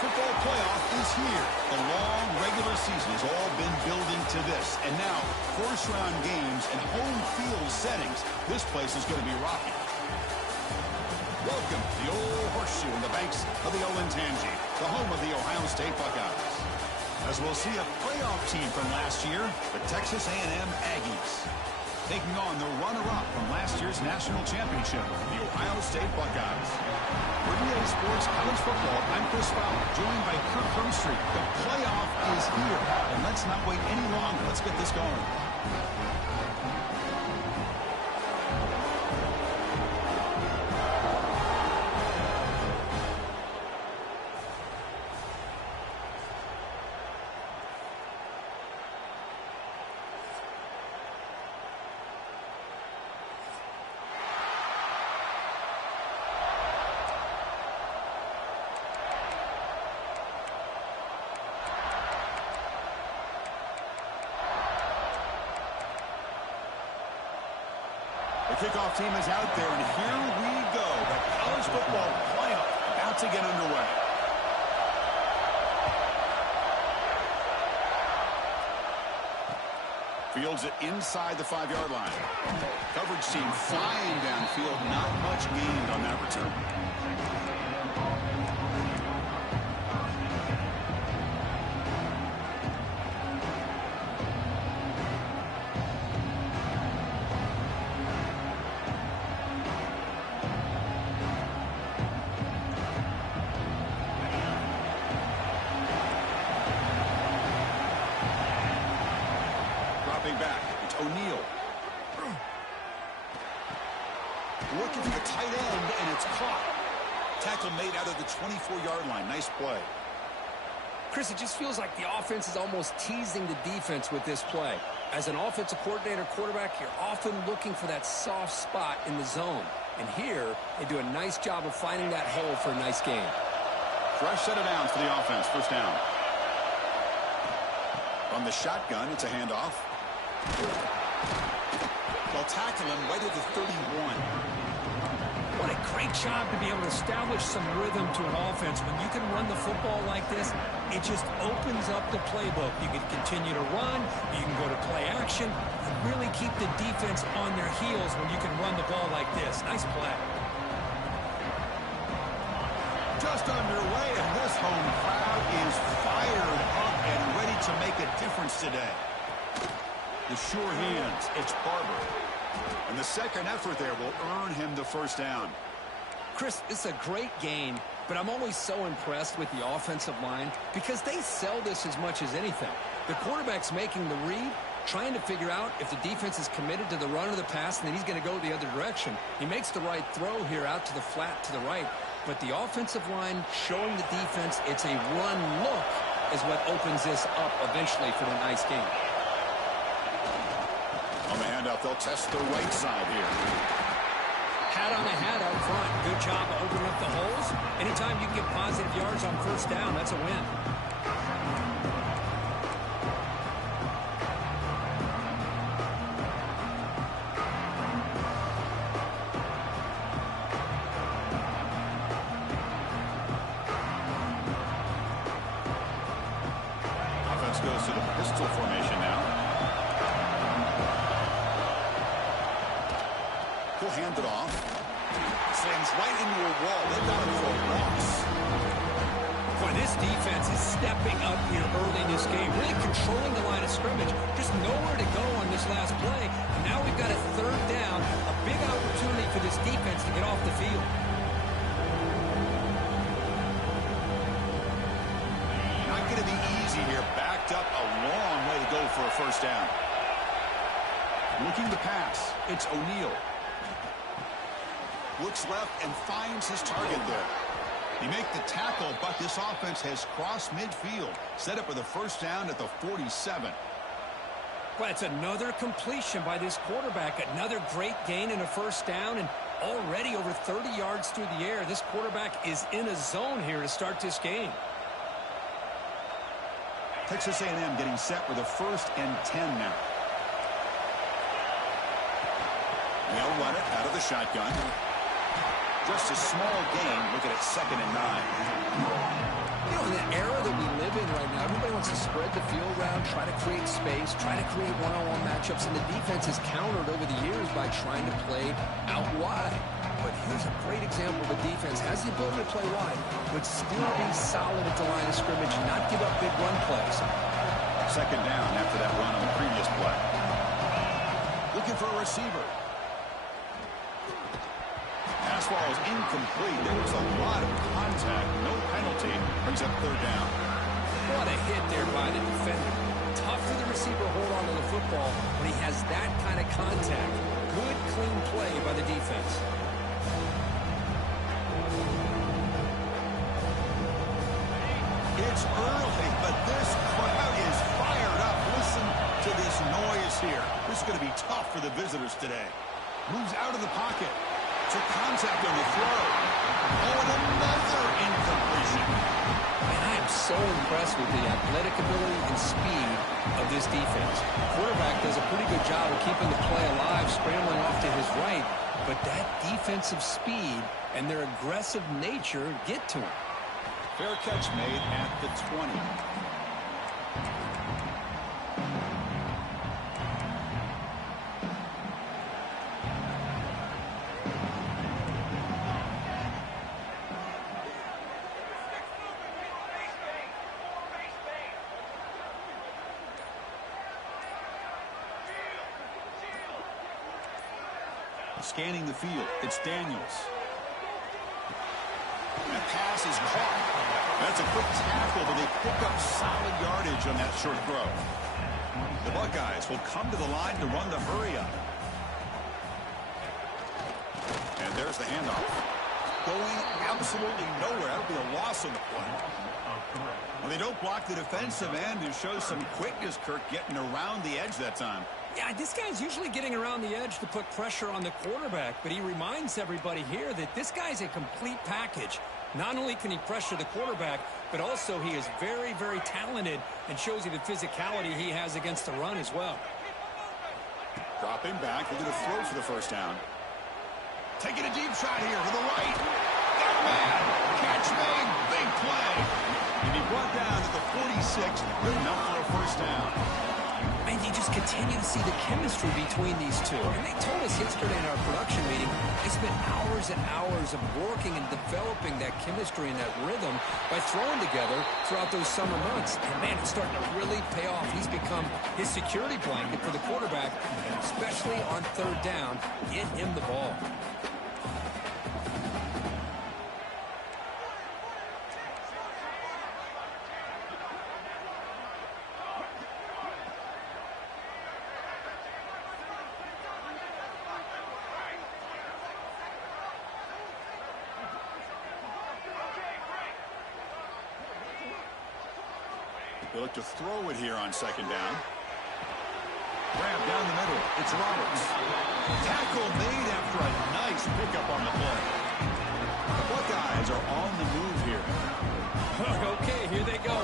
football playoff is here. The long regular season has all been building to this. And now, first-round games and home field settings. This place is going to be rocking. Welcome to the old horseshoe in the banks of the Olentangy, the home of the Ohio State Buckeyes. As we'll see a playoff team from last year, the Texas A&M Aggies, taking on the runner-up from last year's national championship, the Ohio State Buckeyes. For EA Sports College Football, I'm Chris Fowler, joined by Kirk Hermstreet. The playoff is here, and let's not wait any longer. Let's get this going. The kickoff team is out there, and here we go. The college football playoff about to get underway. Fields it inside the 5-yard line. Coverage team flying downfield. Not much gained on that return. Back. It's O'Neal. Working for the tight end, and it's caught. Tackle made out of the 24-yard line. Nice play. Chris, it just feels like the offense is almost teasing the defense with this play. As an offensive coordinator quarterback, you're often looking for that soft spot in the zone. And here, they do a nice job of finding that hole for a nice gain. Fresh set of downs for the offense. First down. From the shotgun, it's a handoff. They'll tackle him right at the 31. What a great job to be able to establish some rhythm to an offense. When you can run the football like this, it just opens up the playbook. You can continue to run, you can go to play action, and really keep the defense on their heels when you can run the ball like this. Nice play. Just underway, and this home crowd is fired up and ready to make a difference today. The sure hands, it's Barber. And the second effort there will earn him the first down. Chris, it's a great game, but I'm always so impressed with the offensive line because they sell this as much as anything. The quarterback's making the read, trying to figure out if the defense is committed to the run or the pass, and then he's going to go the other direction. He makes the right throw here out to the flat to the right, but the offensive line showing the defense it's a run look is what opens this up eventually for the nice game. On the handoff, they'll test the right side here. Hat on the hat up front. Good job of opening up the holes. Anytime you can get positive yards on first down, that's a win. Offense goes to the pistol formation now. He'll hand it off. Slams right into a wall. They've got him for a loss. Boy, this defense is stepping up here early in this game, really controlling the line of scrimmage. Just nowhere to go on this last play. And now we've got a third down, a big opportunity for this defense to get off the field. Not going to be easy here. Backed up a long way to go for a first down. Looking to pass. It's O'Neal. Looks left and finds his target there. He make the tackle, but this offense has crossed midfield. Set up with a first down at the 47. Well, it's another completion by this quarterback. Another great gain and a first down, and already over 30 yards through the air. This quarterback is in a zone here to start this game. Texas A&M getting set with a 1st and 10 now. They'll run it out of the shotgun. Just a small gain. Look at it, 2nd and 9. You know, in the era that we live in right now, everybody wants to spread the field around, try to create space, try to create one-on-one matchups, and the defense has countered over the years by trying to play out wide. But here's a great example of a defense has the ability to play wide, but still be solid at the line of scrimmage and not give up big run plays. Second down after that run on the previous play. Looking for a receiver. Pass ball is incomplete. There was a lot of contact. No penalty. Brings up third down. What a hit there by the defender. Tough for the receiver to hold on to the football when he has that kind of contact. Good, clean play by the defense. It's early, but this crowd is fired up. Listen to this noise here. This is going to be tough for the visitors today. Moves out of the pocket. Took contact on the throw. Oh, and another incompletion. And I am so impressed with the athletic ability and speed of this defense. The quarterback does a pretty good job of keeping the play alive, scrambling off to his right. But that defensive speed and their aggressive nature get to him. Fair catch made at the 20. Scanning the field, it's Daniels. That pass is caught. That's a quick tackle, but they pick up solid yardage on that short throw. The Buckeyes will come to the line to run the hurry up. And there's the handoff. Going absolutely nowhere. That'll be a loss on the play. Well, they don't block the defensive end and show some quickness, Kirk, getting around the edge that time. Yeah, this guy's usually getting around the edge to put pressure on the quarterback, but he reminds everybody here that this guy's a complete package. Not only can he pressure the quarterback, but also he is very, very talented and shows you the physicality he has against the run as well. Dropping back, looking to throw for the first down. Taking a deep shot here to the right. Got a man. Catch made. Big play. And he brought down at the 46. Good enough for a first down. And you just continue to see the chemistry between these two. And they told us yesterday in our production meeting, they spent hours and hours of working and developing that chemistry and that rhythm by throwing together throughout those summer months. And, man, it's starting to really pay off. He's become his security blanket for the quarterback, and especially on third down, get him the ball. They look to throw it here on second down. Grab down the middle. It's Roberts. Tackle made after a nice pickup on the play. The Buckeyes are on the move here. Okay, here they go.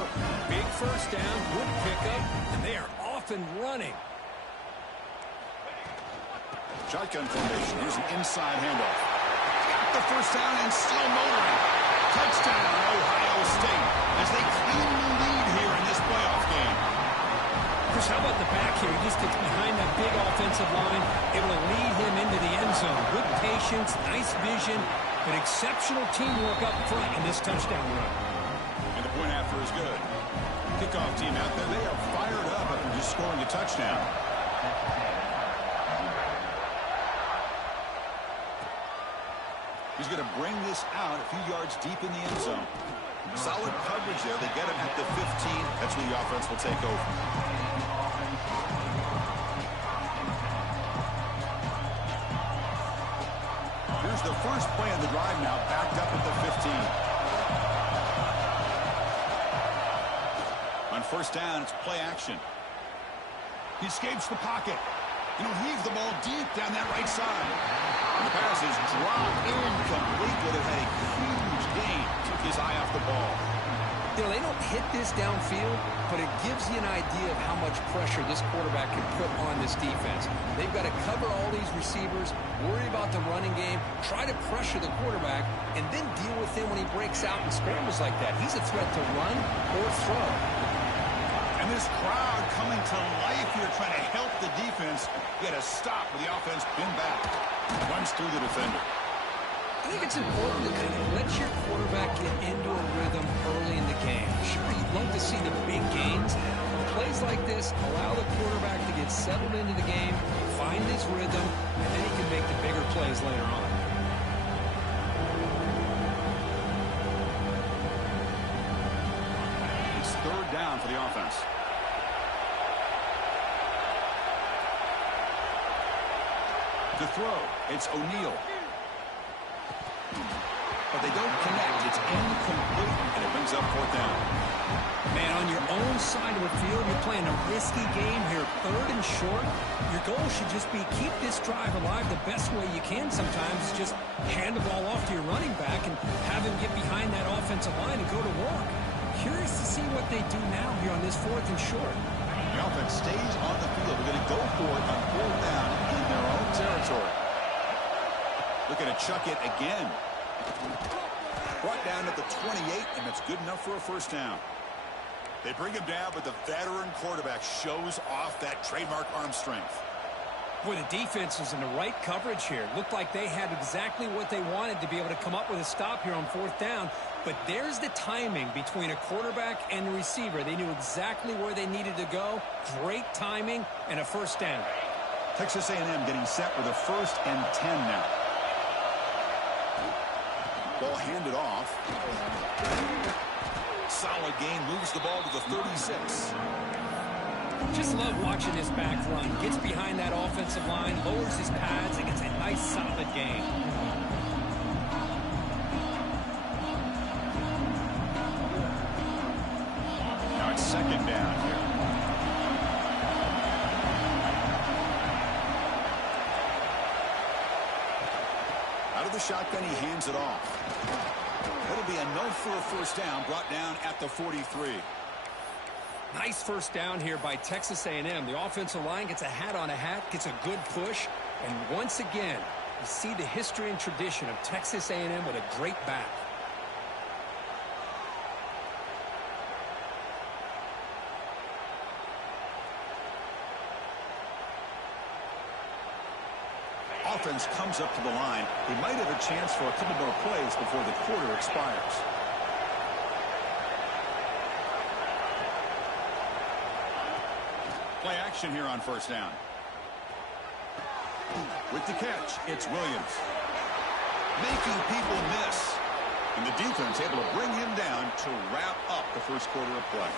Big first down, good pickup, and they are off and running. Shotgun formation. Here's an inside handoff. Got the first down and still motoring. Touchdown, Ohio State, as they claim the lead here in this playoff game. Chris, how about the back here? He just gets behind that big offensive line, able to lead him into the end zone. Good patience, nice vision, but exceptional teamwork up front in this touchdown run. And the point after is good. Kickoff team out there, they are fired up after just scoring a touchdown. He's going to bring this out a few yards deep in the end zone. Solid coverage there. They get him at the 15. That's where the offense will take over. Here's the first play of the drive now, backed up at the 15. On first down, it's play action. He escapes the pocket. He'll heave the ball deep down that right side. The pass is dropped incomplete, but it had a huge gain. Took his eye off the ball. You know, they don't hit this downfield, but it gives you an idea of how much pressure this quarterback can put on this defense. They've got to cover all these receivers, worry about the running game, try to pressure the quarterback, and then deal with him when he breaks out and scrambles like that. He's a threat to run or throw. And this crowd coming to life here, trying to help the defense get a stop with the offense pinned back. Runs through the defender. I think it's important to kind of let your quarterback get into a rhythm early in the game. Sure, you'd love to see the big gains. Plays like this allow the quarterback to get settled into the game, find his rhythm, and then he can make the bigger plays later on. It's third down for the offense. To throw, it's O'Neal. But they don't connect. It's incomplete, and it brings up fourth down. Man, on your own side of the field, you're playing a risky game here, third and short. Your goal should just be keep this drive alive the best way you can sometimes. Is just hand the ball off to your running back and have him get behind that offensive line and go to work. Curious to see what they do now here on this fourth and short. The offense stays on the field. They're going to go for it on fourth down in their own territory. Looking to chuck it again. Brought down at the 28, and that's good enough for a first down. They bring him down, but the veteran quarterback shows off that trademark arm strength. Boy, the defense was in the right coverage here. Looked like they had exactly what they wanted to be able to come up with a stop here on fourth down. But there's the timing between a quarterback and the receiver. They knew exactly where they needed to go. Great timing and a first down. Texas A&M getting set with a 1st and 10 now. Ball handed off. Solid gain, moves the ball to the 36. Just love watching this back run. Gets behind that offensive line, lowers his pads, and gets a nice solid gain. Now it's second down here. Out of the shotgun, he hands it off. It'll be enough for a first down, brought down at the 43. Nice first down here by Texas A&M. The offensive line gets a hat on a hat, gets a good push, and once again, you see the history and tradition of Texas A&M with a great back. Offense comes up to the line. He might have a chance for a couple more plays before the quarter expires. Play action here on first down. With the catch, it's Williams. Making people miss. And the defense able to bring him down to wrap up the first quarter of play.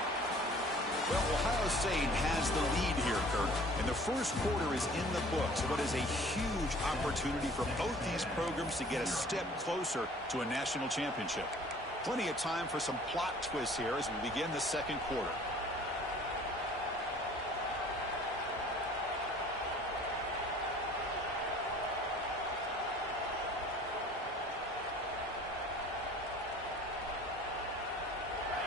Well, Ohio State has the lead here, Kirk, and the first quarter is in the books. What is a huge opportunity for both these programs to get a step closer to a national championship. Plenty of time for some plot twists here as we begin the second quarter.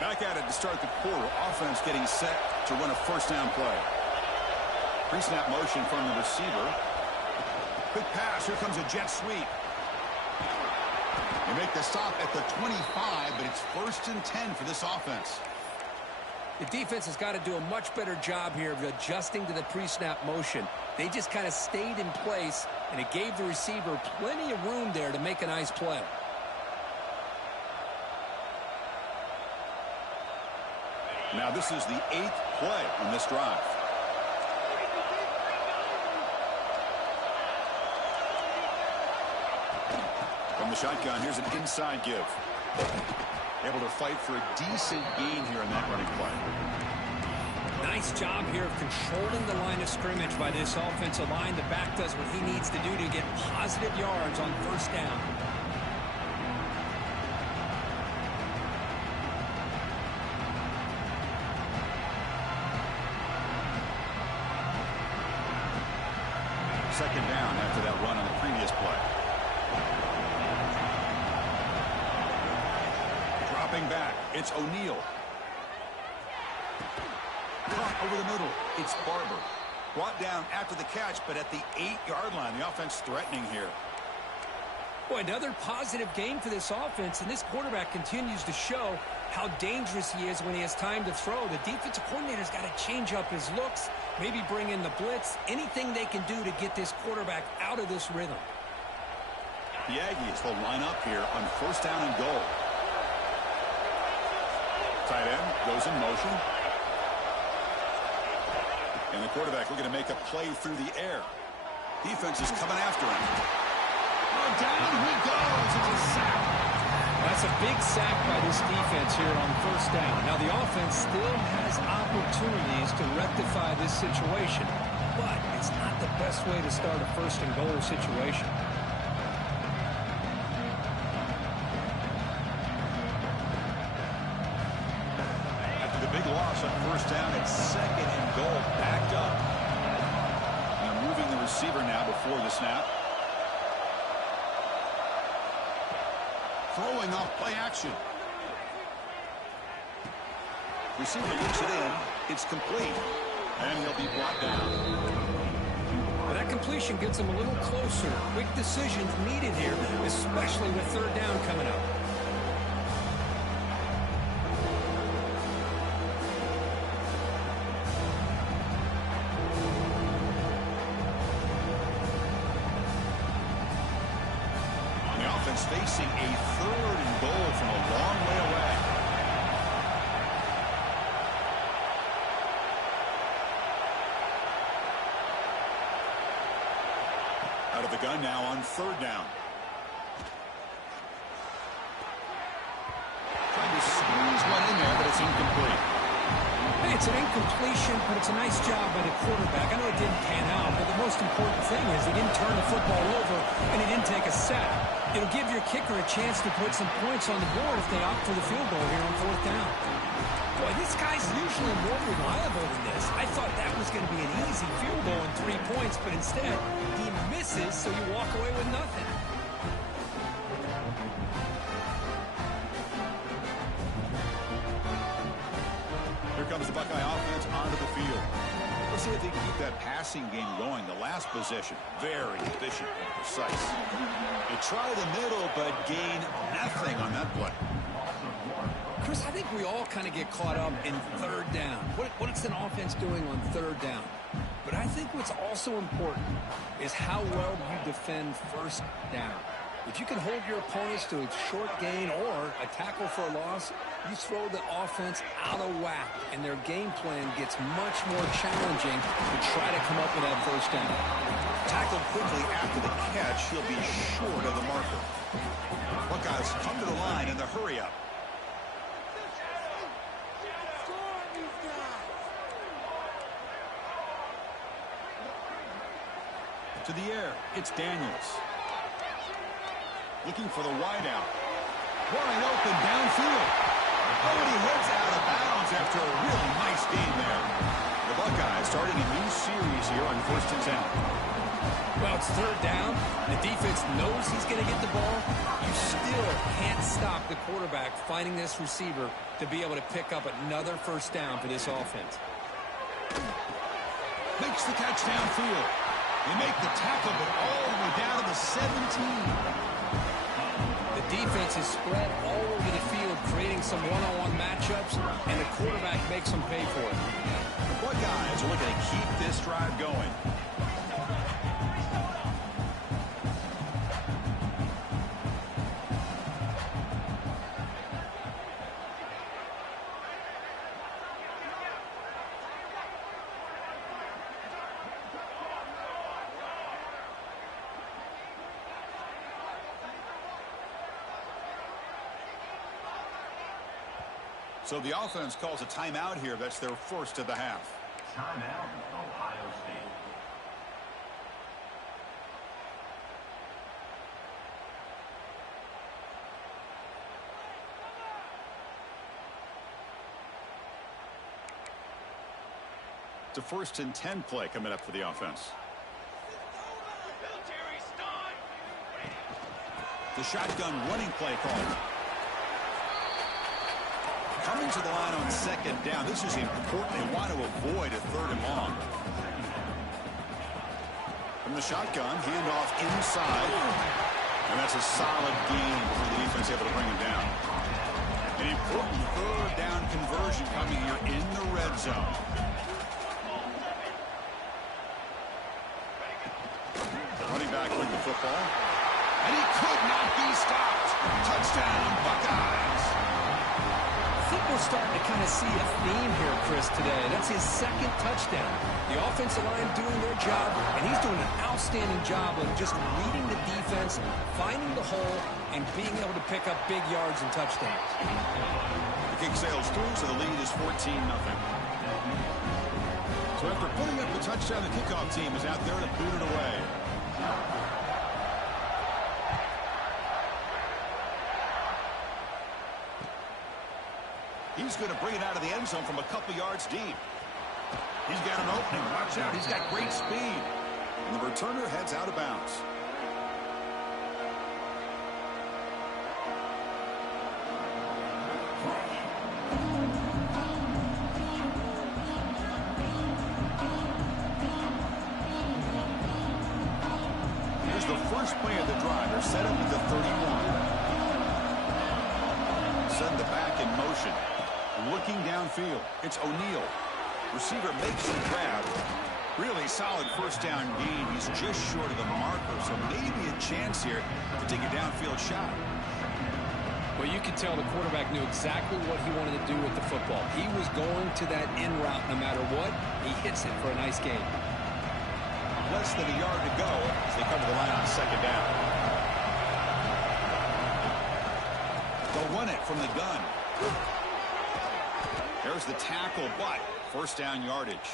Back at it to start the quarter. Offense getting set to run a first down play. Pre-snap motion from the receiver. Quick pass. Here comes a jet sweep. They make the stop at the 25, but it's 1st and 10 for this offense. The defense has got to do a much better job here of adjusting to the pre-snap motion. They just kind of stayed in place, and it gave the receiver plenty of room there to make a nice play. Now this is the 8th play on this drive. From the shotgun, here's an inside give. Able to fight for a decent gain here in that running play. Nice job here of controlling the line of scrimmage by this offensive line. The back does what he needs to do to get positive yards on first down. Second down after that run on the previous play. Dropping back, it's O'Neal. Caught over the middle. It's Barber. Brought down after the catch, but at the 8-yard line. The offense threatening here. Boy, another positive game for this offense, and this quarterback continues to show how dangerous he is when he has time to throw. The defensive coordinator's got to change up his looks, maybe bring in the blitz, anything they can do to get this quarterback out of this rhythm. The Aggies will line up here on 1st down and goal. Tight end goes in motion. And the quarterback looking to make a play through the air. Defense is coming after him. Oh, down he goes. It's a sack. That's a big sack by this defense here on 1st down. Now, the offense still has opportunities to rectify this situation, but it's not the best way to start a 1st and goal situation. After the big loss on 1st down, it's 2nd and goal, backed up. And moving the receiver now before the snap. Throwing off play action. Receiver looks it in. It's complete. And he'll be brought down. But that completion gets him a little closer. Quick decisions needed here, especially with 3rd down coming up. Facing a 3rd and goal from a long way away. Out of the gun now on 3rd down. Trying to squeeze one in there, but it's incomplete. Hey, it's an incompletion, but it's a nice job by the quarterback. I know it didn't pan out, but the most important thing is he didn't turn the football over and he didn't take a sack. It'll give your kicker a chance to put some points on the board if they opt for the field goal here on 4th down. Boy, this guy's usually more reliable than this. I thought that was going to be an easy field goal and 3 points, but instead he misses, so you walk away with nothing. Here comes the Buckeye offense onto the field. Let's see if they can keep that passing game going. The last possession, very efficient and precise. They try the middle, but gain nothing on that play. Chris, I think we all kind of get caught up in 3rd down. What's an offense doing on 3rd down? But I think what's also important is how well you defend 1st down. If you can hold your opponents to a short gain or a tackle for a loss, you throw the offense out of whack, and their game plan gets much more challenging to try to come up with that 1st down. Tackled quickly after the catch, he'll be short of the marker. Buckeyes come to the line in the hurry-up. To the air, it's Daniels. Looking for the wideout. Wide open downfield. Oh, and he heads out of bounds after a really nice game there. The Buckeyes starting a new series here on 1st and 10. Well, it's 3rd down. The defense knows he's going to get the ball. You still can't stop the quarterback finding this receiver to be able to pick up another 1st down for this offense. Makes the catch downfield. They make the tackle, but all the way down to the 17. The defense is spread all over the field, creating some one-on-one matchups, and the quarterback makes them pay for it. The Buckeyes are looking to keep this drive going. So the offense calls a timeout here. That's their 1st of the half. Timeout, Ohio State. It's a 1st and 10 play coming up for the offense. The shotgun running play called. Coming to the line on second down. This is important. They want to avoid a third and long. From the shotgun, handoff inside. And that's a solid gain before the defense able to bring him down. An important third down conversion coming here in the red zone. Running back with the football. And he could not be stopped. Touchdown, Buckeyes. I think we're starting to kind of see a theme here, Chris, today. That's his second touchdown. The offensive line doing their job, and he's doing an outstanding job of just reading the defense, finding the hole, and being able to pick up big yards and touchdowns. The kick sails through, so the lead is 14-0. So after putting up the touchdown, the kickoff team is out there to boot it away. He's going to bring it out of the end zone from a couple yards deep. He's got an opening. Watch out. He's got great speed. And the returner heads out of bounds. Here's the first play of the drive. They're set up at the 31. Send the back in motion. Looking downfield, it's O'Neal. Receiver makes the grab. Really solid first down gain. He's just short of the marker, so maybe a chance here to take a downfield shot. Well, you can tell the quarterback knew exactly what he wanted to do with the football. He was going to that in route no matter what. He hits it for a nice gain. Less than a yard to go as they come to the line on second down. They'll run it from the gun. There's the tackle, but first down yardage.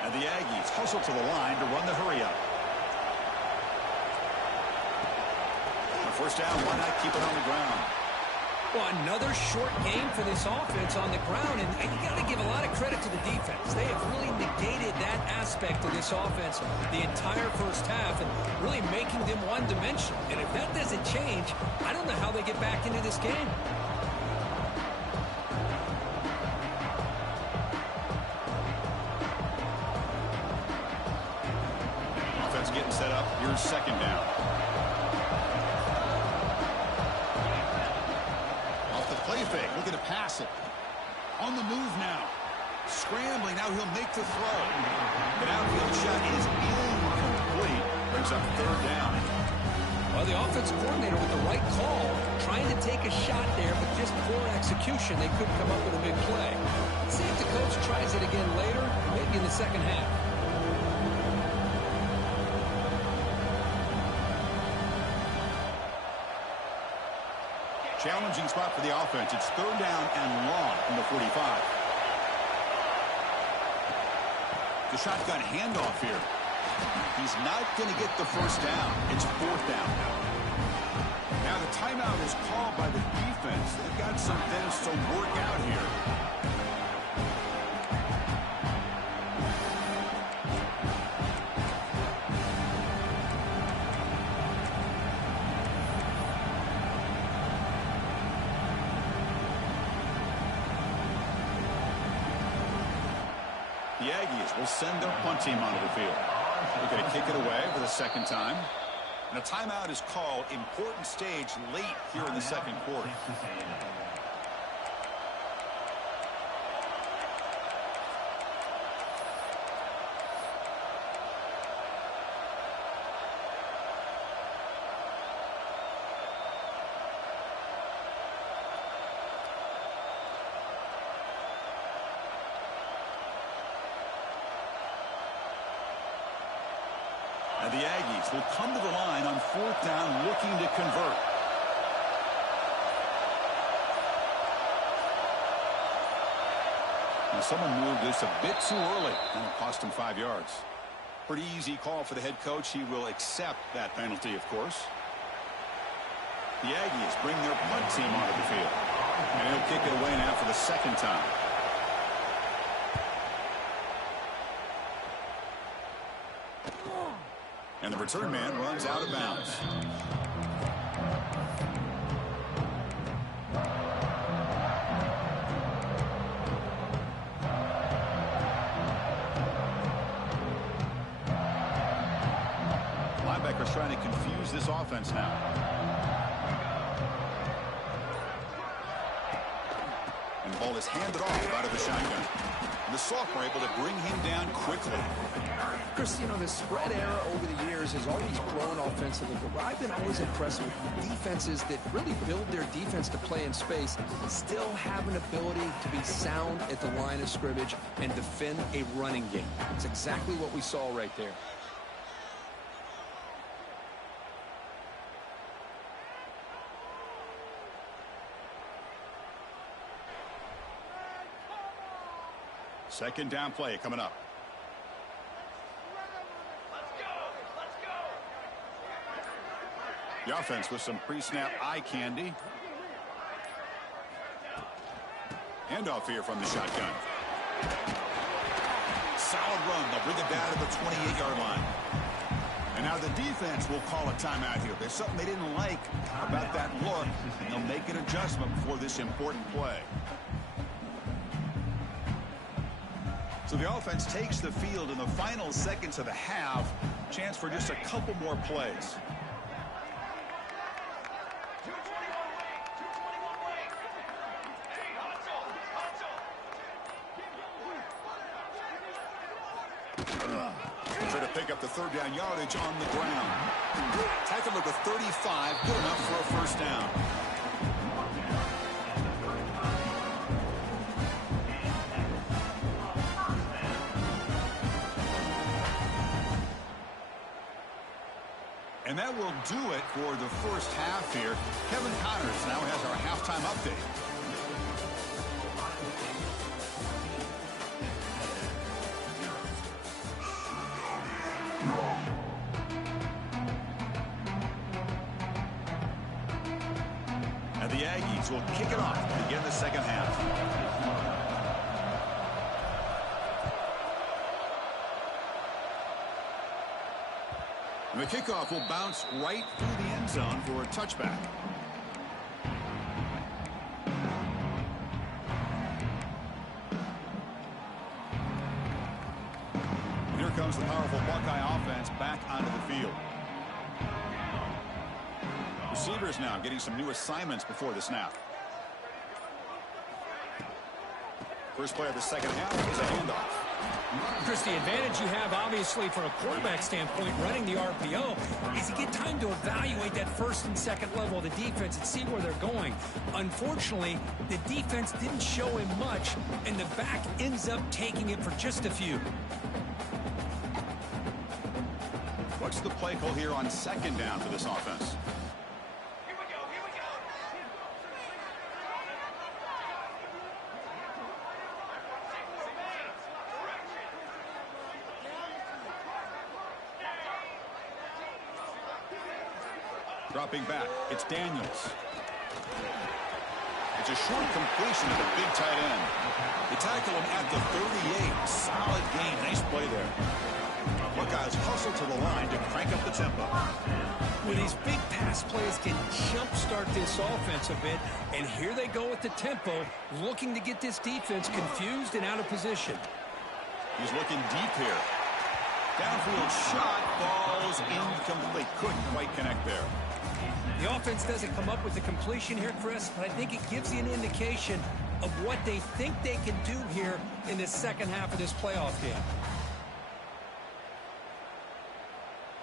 And the Aggies hustle to the line to run the hurry up. On first down, why not keep it on the ground? Well, another short game for this offense on the ground, and you got to give a lot of credit to the defense. They have really negated that aspect of this offense the entire first half and really making them one-dimensional. And if that doesn't change, I don't know how they get back into this game. Getting set up. Here's second down. Off the play fake. Looking to pass it. On the move now. Scrambling. Now he'll make the throw. The downfield shot is incomplete. Brings up third down. Well, the offensive coordinator with the right call, trying to take a shot there, but just poor execution. They couldn't come up with a big play. Let's see if the coach tries it again later, maybe in the second half. Challenging spot for the offense. It's third down and long from the 45. The shotgun handoff here. He's not going to get the first down. It's fourth down now. Now the timeout is called by the defense. They've got some things to work out here. The Aggies will send their punt team onto the field. They're going to kick it away for the second time. And a timeout is called. Important stage late here in the second quarter. And the Aggies will come to the line on fourth down looking to convert. Now someone moved this a bit too early, and it cost him 5 yards. Pretty easy call for the head coach. He will accept that penalty, of course. The Aggies bring their punt team onto the field. And he'll kick it away now for the second time. And the return man runs out of bounds. Linebackers trying to confuse this offense now. And the ball is handed off out of the shotgun. And the sophomore able to bring him down quickly. Chris, you know, the spread era over the years has always grown offensively, but what I've been always impressed with defenses that really build their defense to play in space still have an ability to be sound at the line of scrimmage and defend a running game. It's exactly what we saw right there. Second down play coming up. The offense with some pre-snap eye candy. Handoff here from the shotgun. Solid run. They'll bring it down to the 28-yard line. And now the defense will call a timeout here. There's something they didn't like about that look, and they'll make an adjustment before this important play. So the offense takes the field in the final seconds of the half. Chance for just a couple more plays. Try to pick up the third down yardage on the ground. Tackle at the 35, good enough for a first down. And that will do it for the first half here. Kevin Connors now has our halftime update. And the Aggies will kick it off to begin the second half. And the kickoff will bounce right through the end zone for a touchback. And here comes the powerful Buckeye offense back onto the field. Receivers now getting some new assignments before the snap. First play of the second half is a handoff. Chris, the advantage you have, obviously, from a quarterback standpoint, running the RPO, is you get time to evaluate that first and second level of the defense and see where they're going. Unfortunately, the defense didn't show him much, and the back ends up taking it for just a few. What's the play call here on second down for this offense? Dropping back, it's Daniels. It's a short completion to the big tight end. They tackle him at the 38. Solid gain. Nice play there. Buckeyes hustle to the line to crank up the tempo. Well, these big pass plays can jumpstart this offense a bit, and here they go with the tempo, looking to get this defense confused and out of position. He's looking deep here. Downfield shot, falls incomplete. Couldn't quite connect there. The offense doesn't come up with the completion here, Chris, but I think it gives you an indication of what they think they can do here in the second half of this playoff game.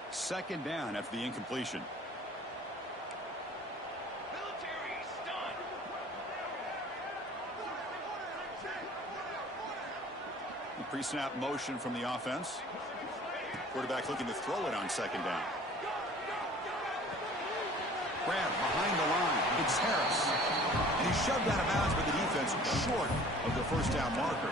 Second down after the incompletion. The pre-snap motion from the offense. Quarterback looking to throw it on second down. Grab behind the line. It's Harris. And he's shoved out of bounds by the defense short of the first down marker.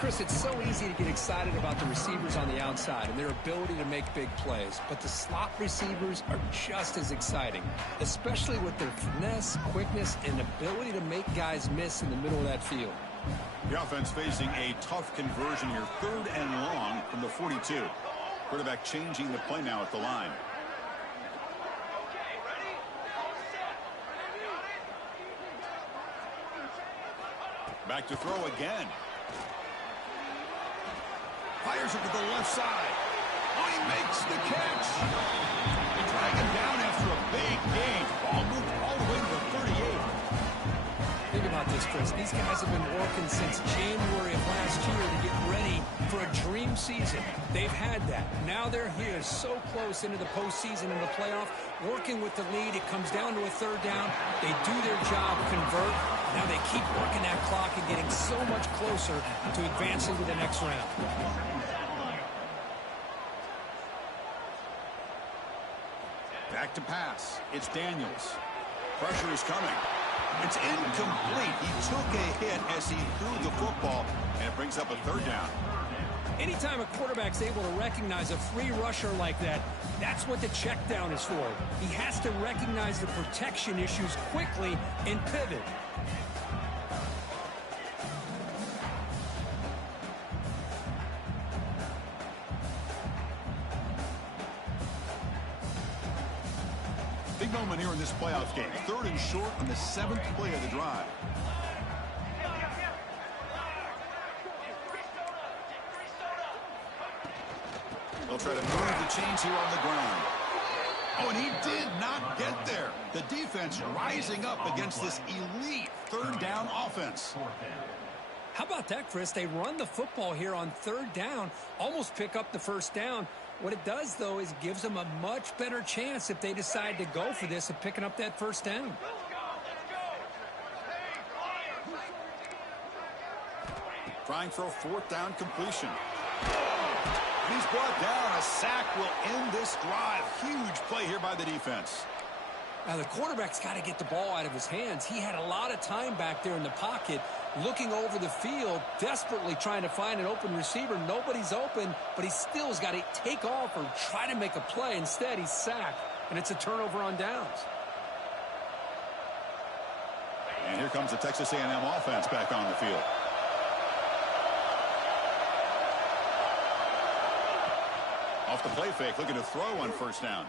Chris, it's so easy to get excited about the receivers on the outside and their ability to make big plays, but the slot receivers are just as exciting, especially with their finesse, quickness, and ability to make guys miss in the middle of that field. The offense facing a tough conversion here, 3rd and long from the 42. Quarterback changing the play now at the line. Back to throw again. Fires it to the left side. Oh, he makes the catch. these guys have been working since January of last year to get ready for a dream season. They've had that. Now they're here so close into the postseason and the playoff, working with the lead. It comes down to a third down. They do their job, convert. Now they keep working that clock and getting so much closer to advancing to the next round. Back to pass. It's Daniels. Pressure is coming. It's incomplete. He took a hit as he threw the football, and it brings up a third down. Anytime a quarterback's able to recognize a free rusher like that, that's what the check down is for. He has to recognize the protection issues quickly and pivot. Big moment here in this playoff game. 3rd and short on the 7th play of the drive. They'll try to move the chains here on the ground. Oh, and he did not get there. The defense rising up against this elite 3rd down offense. How about that, Chris? They run the football here on 3rd down, almost pick up the 1st down. What it does, though, is gives them a much better chance if they decide to go for this of picking up that 1st down. Trying for a 4th down completion. He's brought down. A sack will end this drive. Huge play here by the defense. Now, the quarterback's got to get the ball out of his hands. He had a lot of time back there in the pocket, looking over the field, desperately trying to find an open receiver. Nobody's open, but he still has got to take off or try to make a play. Instead, he's sacked, and it's a turnover on downs. And here comes the Texas A&M offense back on the field. Off the play fake, looking to throw on 1st down.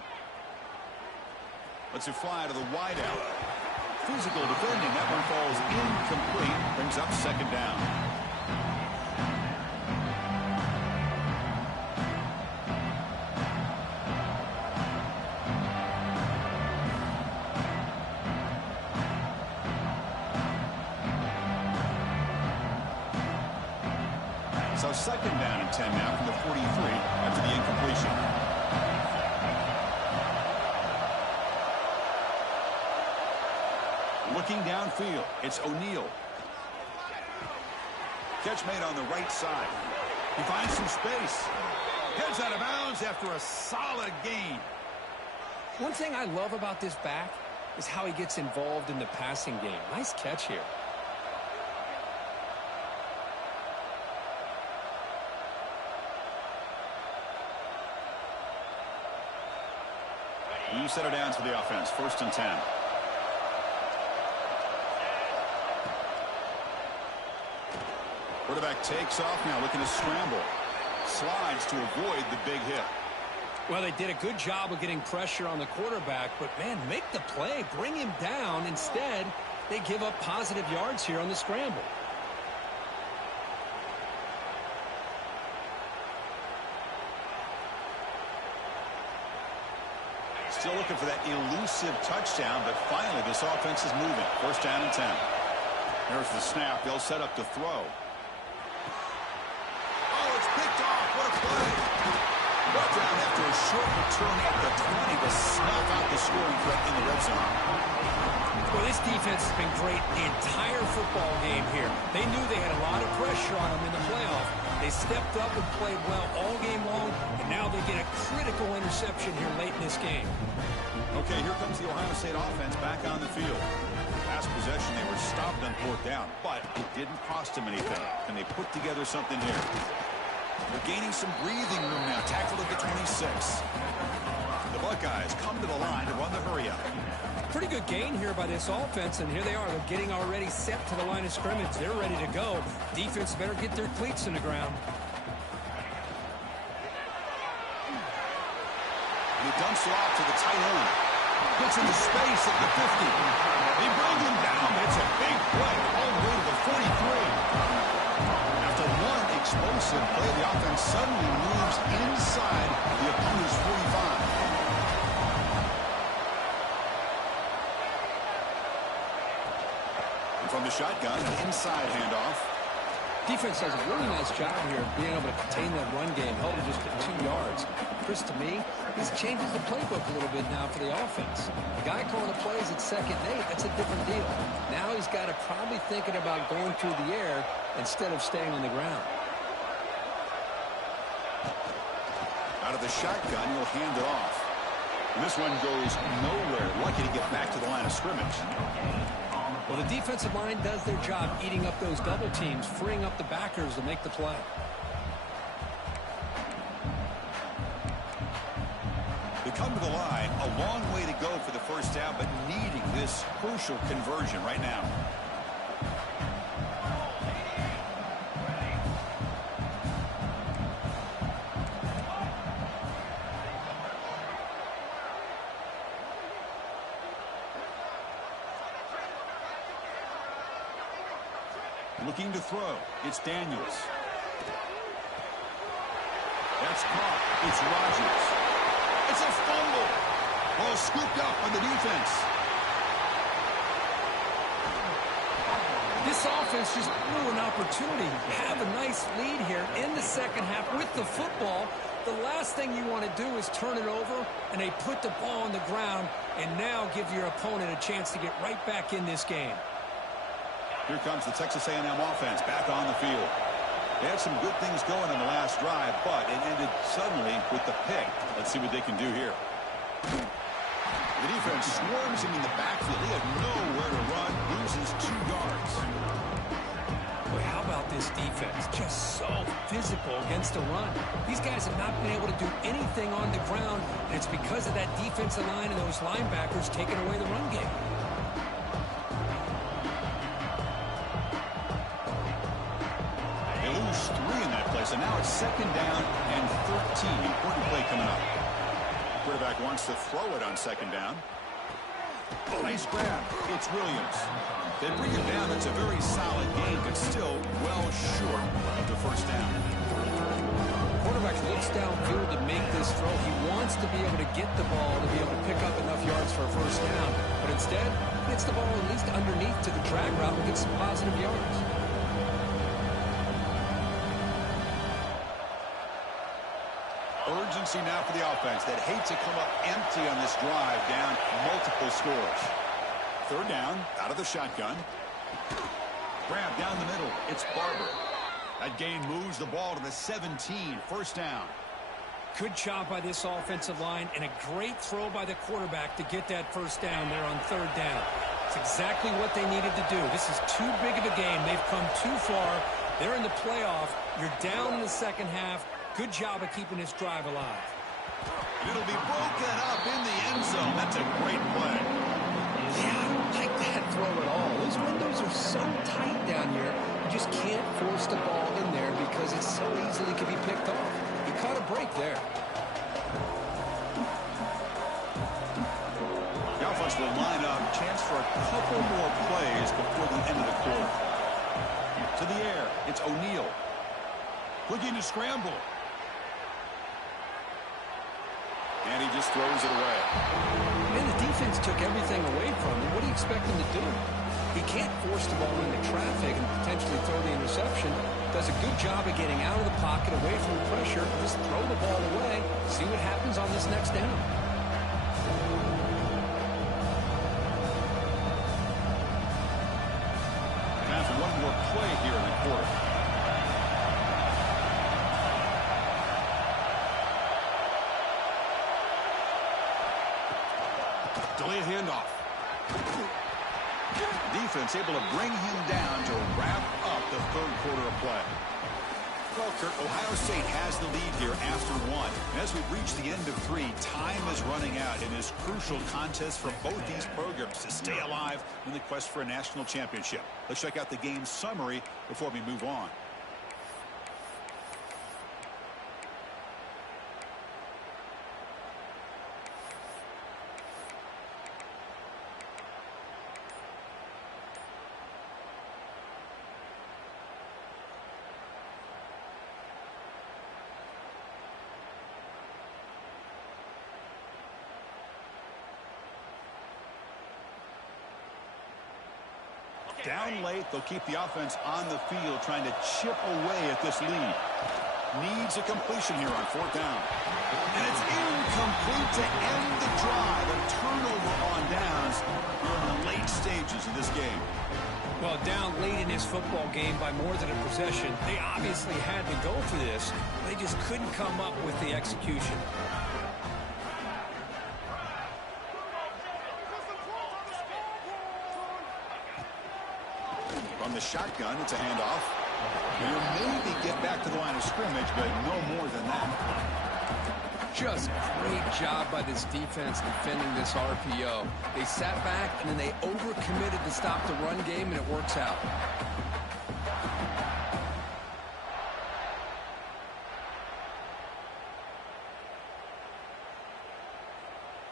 Let's it fly to the wide out. Physical defending. That one falls incomplete. Brings up 2nd down. So 2nd down and 10 now from the 43 after the incompletion. Looking downfield, it's O'Neal. Catch made on the right side. He finds some space. Heads out of bounds after a solid gain. One thing I love about this back is how he gets involved in the passing game. Nice catch here. New set of downs for the offense. 1st and 10. Quarterback takes off now, looking to scramble. Slides to avoid the big hit. Well, they did a good job of getting pressure on the quarterback, but, man, make the play. Bring him down. Instead, they give up positive yards here on the scramble. Still looking for that elusive touchdown, but finally this offense is moving. 1st down and 10. There's the snap. They'll set up to throw. Picked off. What a play. Brought down after a short return at the 20 to snuff out the scoring threat in the red zone. Well, this defense has been great the entire football game here. They knew they had a lot of pressure on them in the playoff. They stepped up and played well all game long, and now they get a critical interception here late in this game. Okay, here comes the Ohio State offense back on the field. Last possession, they were stopped on 4th down, but it didn't cost them anything. And they put together something here. They're gaining some breathing room now. Tackled at the 26. The Buckeyes come to the line to run the hurry-up. Pretty good gain here by this offense, and here they are. They're getting already set to the line of scrimmage. They're ready to go. Defense better get their cleats in the ground. He dumps it off to the tight end. Gets into space at the 50. They bring him down. It's a big play all the way to the 43. After one explosive play, the offense suddenly moves inside the opponent's 45. from the shotgun, an inside handoff. Defense does a really nice job here of being able to contain that run game, held it just at 2 yards. Chris, to me, this changes the playbook a little bit now for the offense. The guy calling the plays at 2nd and 8, that's a different deal. Now he's got to probably thinking about going through the air instead of staying on the ground. Out of the shotgun, he'll hand it off. And this one goes nowhere. Lucky to get back to the line of scrimmage. Well, the defensive line does their job eating up those double teams, freeing up the backers to make the play. They come to the line, a long way to go for the first down, but needing this crucial conversion right now. Looking to throw. It's Daniels. That's caught. It's Rodgers. It's a fumble. Ball scooped up by the defense. This offense just blew an opportunity. Have a nice lead here in the second half with the football. The last thing you want to do is turn it over, and they put the ball on the ground and now give your opponent a chance to get right back in this game. Here comes the Texas A&M offense back on the field. They had some good things going on the last drive, but it ended suddenly with the pick. Let's see what they can do here. The defense swarms him in the backfield. He had nowhere to run, loses 2 yards. Boy, how about this defense? Just so physical against the run. These guys have not been able to do anything on the ground, and it's because of that defensive line and those linebackers taking away the run game. So now it's 2nd down and 13. Important play coming up. Quarterback wants to throw it on 2nd down. Nice grab. It's Williams. They bring him down. It's a very solid game, but still well short of the first down. Quarterback looks downfield to make this throw. He wants to be able to get the ball to be able to pick up enough yards for a first down, but instead gets the ball at least underneath to the drag route and gets some positive yards. Urgency now for the offense that hate to come up empty on this drive, down multiple scores. 3rd down, out of the shotgun. Grab down the middle. It's Barber. That gain moves the ball to the 17. 1st down. Good job by this offensive line and a great throw by the quarterback to get that first down there on 3rd down. It's exactly what they needed to do. This is too big of a game. They've come too far. They're in the playoff. You're down in the second half. Good job of keeping this drive alive. It'll be broken up in the end zone. That's a great play. Yeah, I don't like that throw at all. Those windows are so tight down here. You just can't force the ball in there because it so easily can be picked off. You caught a break there. The offense will line up. Chance for a couple more plays before the end of the quarter. To the air. It's O'Neal. Looking to scramble. And he just throws it away. Man, the defense took everything away from him. What do you expect him to do? He can't force the ball into traffic and potentially throw the interception. Does a good job of getting out of the pocket, away from the pressure. Just throw the ball away. See what happens on this next down. Time for one more play here in the quarter. Delayed handoff. Defense able to bring him down to wrap up the 3rd quarter of play. Well, Kurt, Ohio State has the lead here after 1. And as we reach the end of 3, time is running out in this crucial contest for both these programs to stay alive in the quest for a national championship. Let's check out the game summary before we move on. Down late, they'll keep the offense on the field trying to chip away at this lead. Needs a completion here on 4th down. And it's incomplete to end the drive. A turnover on downs here in the late stages of this game. Well, down late in this football game by more than a possession, they obviously had to go for this. They just couldn't come up with the execution. From the shotgun, it's a handoff. He'll maybe get back to the line of scrimmage, but no more than that. Just great job by this defense defending this RPO. They sat back, and then they overcommitted to stop the run game, and it works out.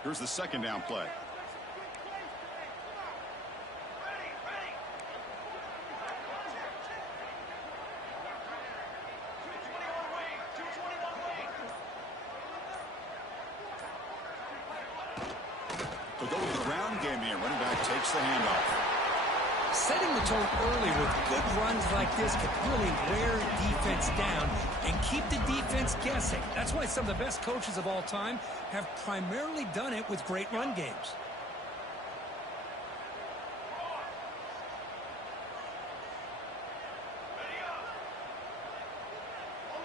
Here's the 2nd down play. To go with the ground game here, running back takes the handoff. Setting the tone early with good runs like this can really wear defense down and keep the defense guessing. That's why some of the best coaches of all time have primarily done it with great run games.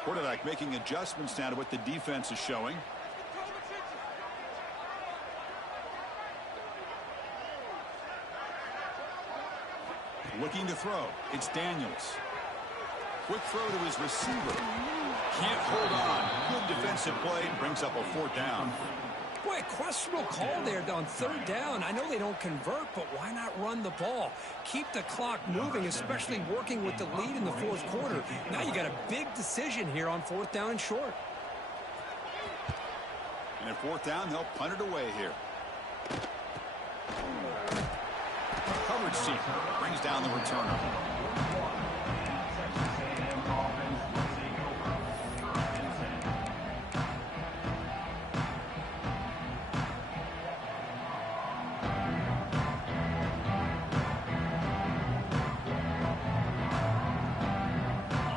Quarterback making adjustments now to what the defense is showing. Looking to throw. It's Daniels. Quick throw to his receiver. Can't hold on. Good defensive play. Brings up a 4th down. Boy, questionable call there on 3rd down. I know they don't convert, but why not run the ball? Keep the clock moving, especially working with the lead in the 4th quarter. Now you got a big decision here on 4th down and short. And at 4th down, they'll punt it away here. Coverage seeker brings down the returner.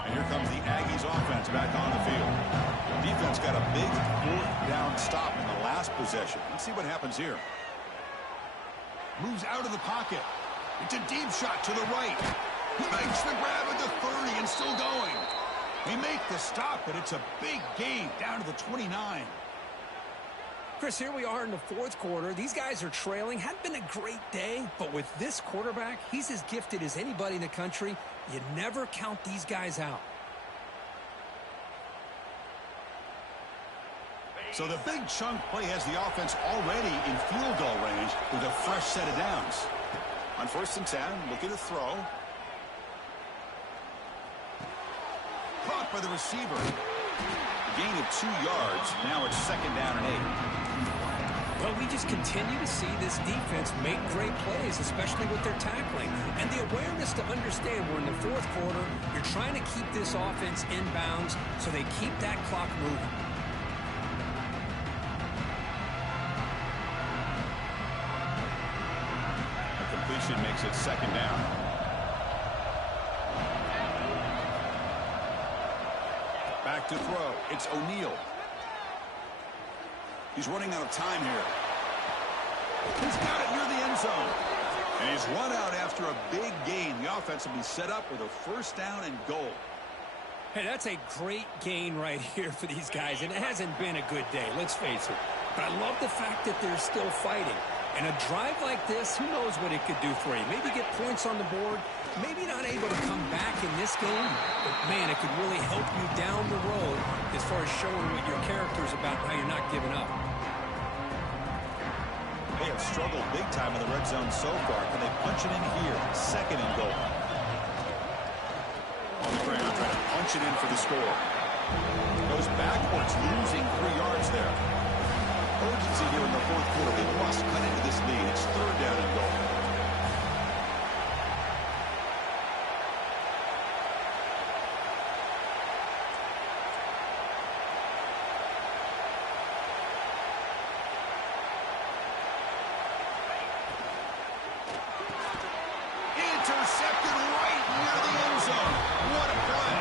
And here comes the Aggies offense back on the field. Defense got a big 4th down stop in the last possession. Let's see what happens here. Moves out of the pocket. It's a deep shot to the right. He makes the grab at the 30 and still going. They make the stop, but it's a big gain down to the 29. Chris, here we are in the 4th quarter. These guys are trailing. Hadn't been a great day, but with this quarterback, he's as gifted as anybody in the country. You never count these guys out. So the big chunk play has the offense already in field goal range with a fresh set of downs. On 1st and 10, looking to throw. Caught by the receiver. A gain of 2 yards. Now it's 2nd down and 8. Well, we just continue to see this defense make great plays, especially with their tackling. And the awareness to understand we're in the 4th quarter. You're trying to keep this offense in bounds so they keep that clock moving. Makes it 2nd down. Back to throw. It's O'Neal. He's running out of time here. He's got it near the end zone. And he's run out after a big gain. The offense will be set up with a 1st down and goal. Hey, that's a great gain right here for these guys. And it hasn't been a good day, let's face it. But I love the fact that they're still fighting. And a drive like this, who knows what it could do for you. Maybe get points on the board. Maybe not able to come back in this game. But, man, it could really help you down the road as far as showing what your character is about and how you're not giving up. They have struggled big time in the red zone so far. Can they punch it in here? 2nd and goal. On the ground, trying to punch it in for the score. Goes backwards, losing 3 yards there. Urgency here in the 4th quarter. They must cut into this lead. It's 3rd down and goal. intercepted right near the end zone. What a play.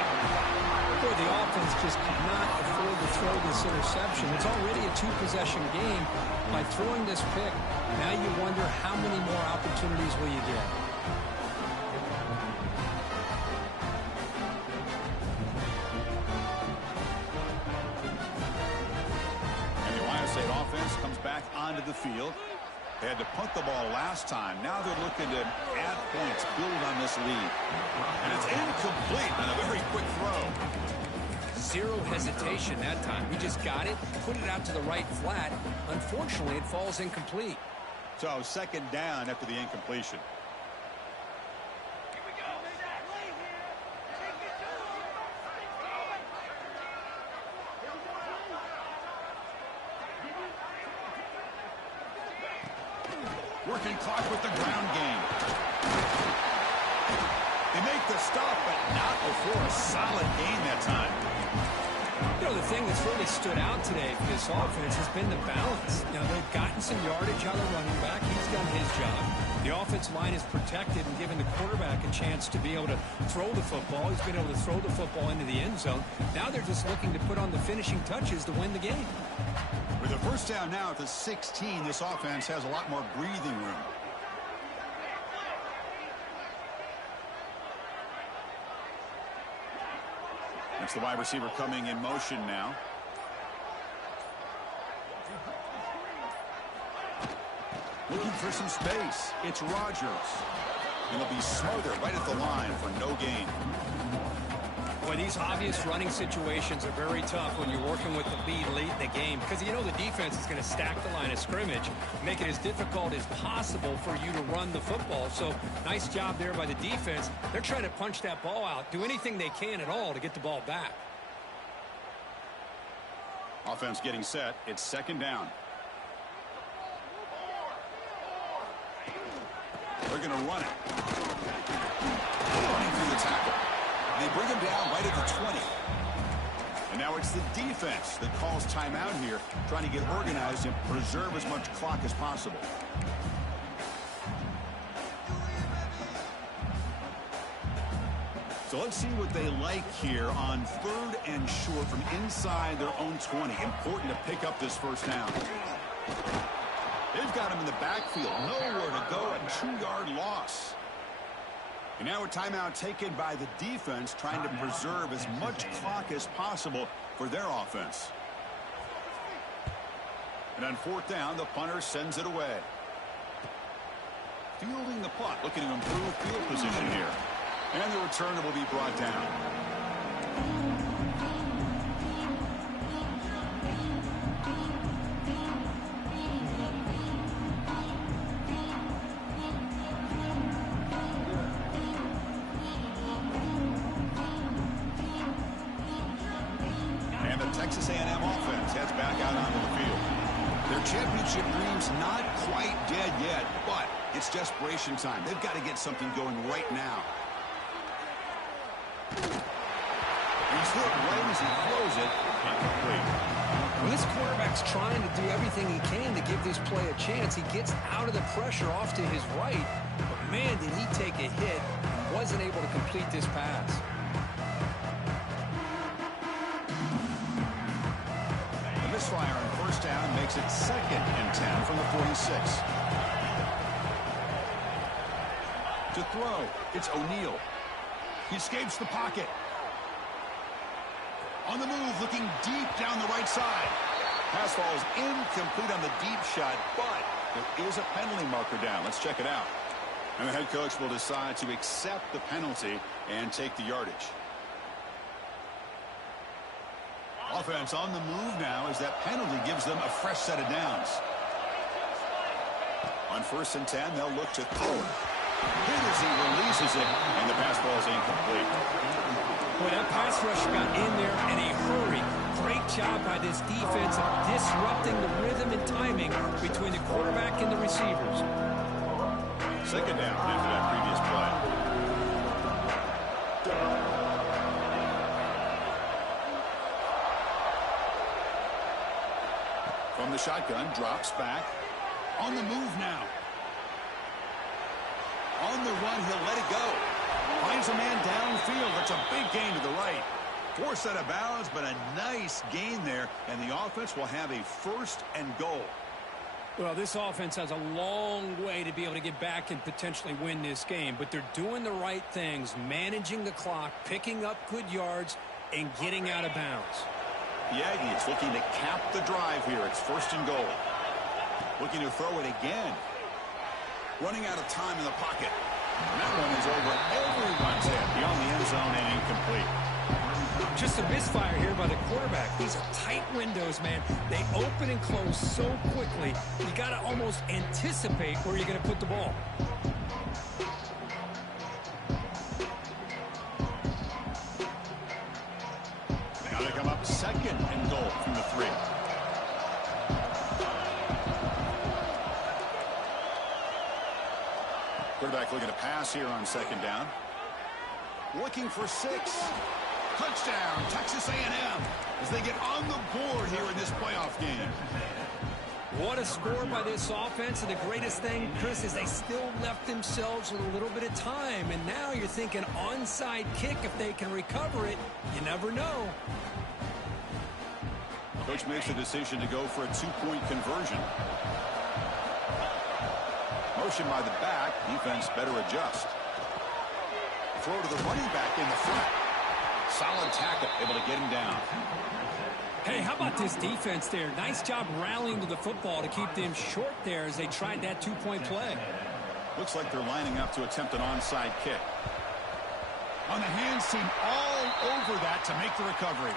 Boy, the offense just could not afford to throw this interception. It's already a two-possession game. By throwing this pick, now you wonder how many more opportunities will you get. And the Ohio State offense comes back onto the field. They had to punt the ball last time. Now they're looking to add points, build on this lead. And it's incomplete on a very quick throw. Zero hesitation that time. He just got it, put it out to the right flat. Unfortunately, it falls incomplete. So second down after the incompletion. Working clock with the ground game. They make the stop, but not before a solid gain that time. You know, the thing that's really stood out today for this offense has been the balance. You know, they've gotten some yardage out of the running back. He's done his job. The offensive line is protected and given the quarterback a chance to be able to throw the football. He's been able to throw the football into the end zone. Now they're just looking to put on the finishing touches to win the game. With a first down now at the 16, this offense has a lot more breathing room. That's the wide receiver coming in motion now. Looking for some space. It's Rodgers. And he'll be smothered right at the line for no gain. Boy, these obvious running situations are very tough when you're working with the lead late in the game because you know the defense is going to stack the line of scrimmage, make it as difficult as possible for you to run the football. So nice job there by the defense. They're trying to punch that ball out, do anything they can at all to get the ball back. Offense getting set. It's second down. They're going to run it. Running through the tackle. They bring him down right at the 20. And now it's the defense that calls timeout here, trying to get organized and preserve as much clock as possible. So let's see what they like here on 3rd and short from inside their own 20. Important to pick up this first down. They've got him in the backfield. Nowhere to go. A 2-yard loss. And now a timeout taken by the defense, trying to preserve as much clock as possible for their offense. And on 4th down, the punter sends it away. Fielding the punt, looking to improve field position here. And the returner will be brought down. Texas A&M offense heads back out onto the field. Their championship dreams not quite dead yet, but it's desperation time. They've got to get something going right now. He's hit right as he throws it. Incomplete. When this quarterback's trying to do everything he can to give this play a chance, he gets out of the pressure off to his right. But man, did he take a hit and wasn't able to complete this pass. Misfire on first down makes it 2nd and 10 from the 46. To throw, it's O'Neal. He escapes the pocket. On the move, looking deep down the right side. Pass falls incomplete on the deep shot, but there is a penalty marker down. Let's check it out. And the head coach will decide to accept the penalty and take the yardage. Offense on the move now as that penalty gives them a fresh set of downs. On 1st and 10, they'll look to throw it. Hit as he releases it, and the pass ball is incomplete. Boy, that pass rush got in there in a hurry. Great job by this defense of disrupting the rhythm and timing between the quarterback and the receivers. Second down after that previous play. From the shotgun, drops back. On the move now. On the run, he'll let it go. Finds a man downfield. That's a big gain to the right. Forced out of bounds, but a nice gain there, and the offense will have a 1st and goal. Well, this offense has a long way to be able to get back and potentially win this game, but they're doing the right things, managing the clock, picking up good yards, and getting out of bounds. The Aggies looking to cap the drive here. It's 1st and goal. Looking to throw it again. Running out of time in the pocket. And that one is over everyone's head beyond the end zone and incomplete. Just a misfire here by the quarterback. These are tight windows, man. They open and close so quickly. You got to almost anticipate where you're going to put the ball. Now they come up 2nd and goal from the 3. Quarterback looking to pass here on 2nd down. Looking for 6. Touchdown, Texas A&M, as they get on the board here in this playoff game. What a score by this offense, and the greatest thing, Chris, is they still left themselves with a little bit of time, and now you're thinking onside kick. If they can recover it, you never know. Coach makes the decision to go for a 2-point conversion. Motion by the back, defense better adjust. Throw to the running back in the front. Solid tackle, able to get him down. Hey, how about this defense there? Nice job rallying to the football to keep them short there as they tried that 2-point play. Looks like they're lining up to attempt an onside kick. On the hands team, all over that to make the recovery.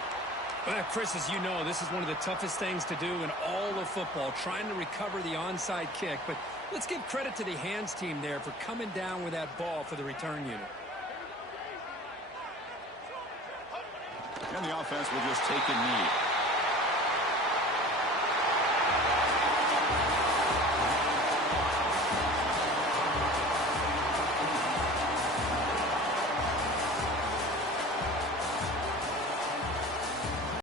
Well, Chris, as you know, this is one of the toughest things to do in all of football, trying to recover the onside kick. But let's give credit to the hands team there for coming down with that ball for the return unit. And the offense will just take a knee.